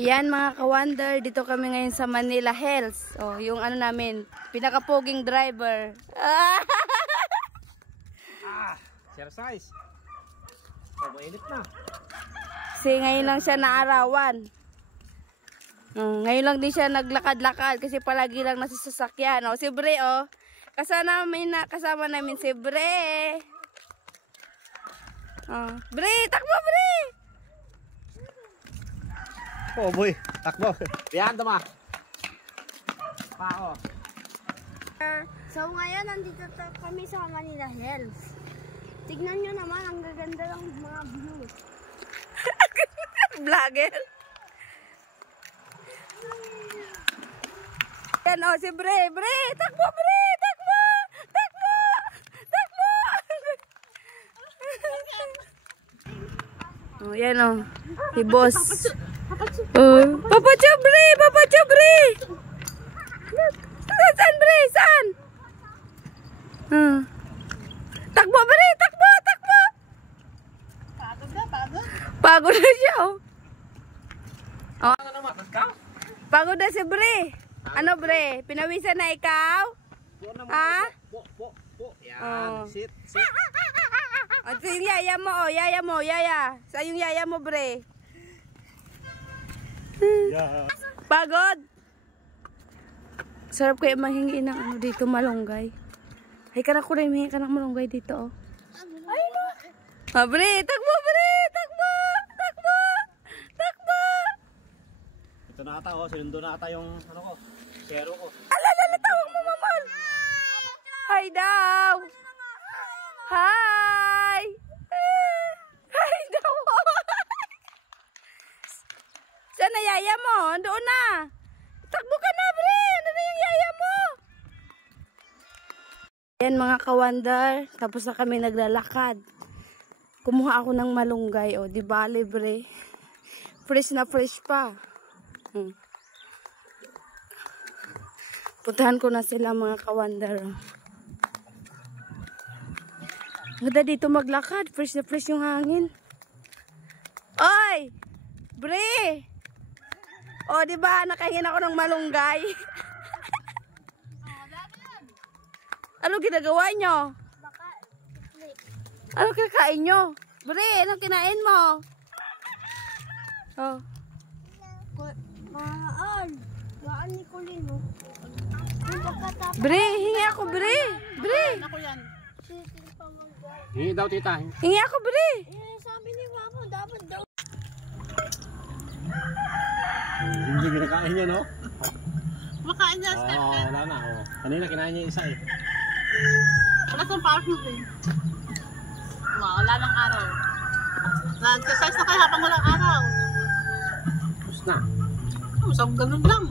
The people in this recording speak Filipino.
Ayan mga ka-wonder, dito kami ngayon sa Manila Hills. Oh, yung ano namin, pinakapoging driver. Exercise. Oh, mainit na. Kasi ngayon lang siya naarawan. Ngayon lang din siya naglakad-lakad kasi palagi lang nasa sasakyan. Oh, si Bre, oh. Kasama namin si Bre. Oh, Bre, takbo Bre! Oh boy, takbo. Yan, tama. Pao. So ngayon nandito kami sa Manila Hills. Tignan nyo naman, ang gaganda ng mga views. Vlogger. Yan o, si Bre. Bre, takbo Bre, takbo! Takbo! Takbo! Oh, yan o. Si boss. Papacho Bre! Papacho Bre! Saan Bre? Saan? Takbo Bre! Takbo! Takbo! Pagod na siya oh. Pagod na si Bre. Ano Bre? Pinawisan na ikaw? Ha? Yan, sit. At yung yaya mo oh. Yaya mo, yaya. Sa yung yaya mo Bre. Pagod? Sarap kaya mahingi ng ano dito, malunggay. Ay, ka na ko rin, mahingi ka ng malunggay dito, oh. Ay, no. Ah, Bre, takbo, Bre, takbo, takbo, takbo. Ito na ata, oh. Sinundo na ata yung, ano ko, zero ko. Alalala, tawag mo, mamal. Hi daw. Hi. Hi daw. Saan na yaya mo? Doon na. Takbo ka na, Bre. Ano na yung yaya mo? Yan mga ka-wonder. Tapos na kami naglalakad. Kumuha ako ng malunggay. O, di ba, Bre? Fresh na fresh pa. Puntahan ko na sila mga ka-wonder. Ganda dito maglakad. Fresh na fresh yung hangin. Oy! Bre! O, di ba nakahingi ako ng malunggay? Ano ginagawa nyo? Ano kinakain nyo? Bre, anong kinain mo? Oh. Gaan ni Colino. Bre, hingi ako, Bre. Bre. Ako yan. Hingi daw, tita. Hingi ako, Bre. Sabi ni Papa, dapat daw. Hindi kinakain niya, no? Makain niya, Oo, wala na. Oh. Kanina kinain niya isa eh. wala siyang parking eh. Wala ng araw. Nag-exercise na kayo habang walang araw. Tapos na. Masang ganun lang.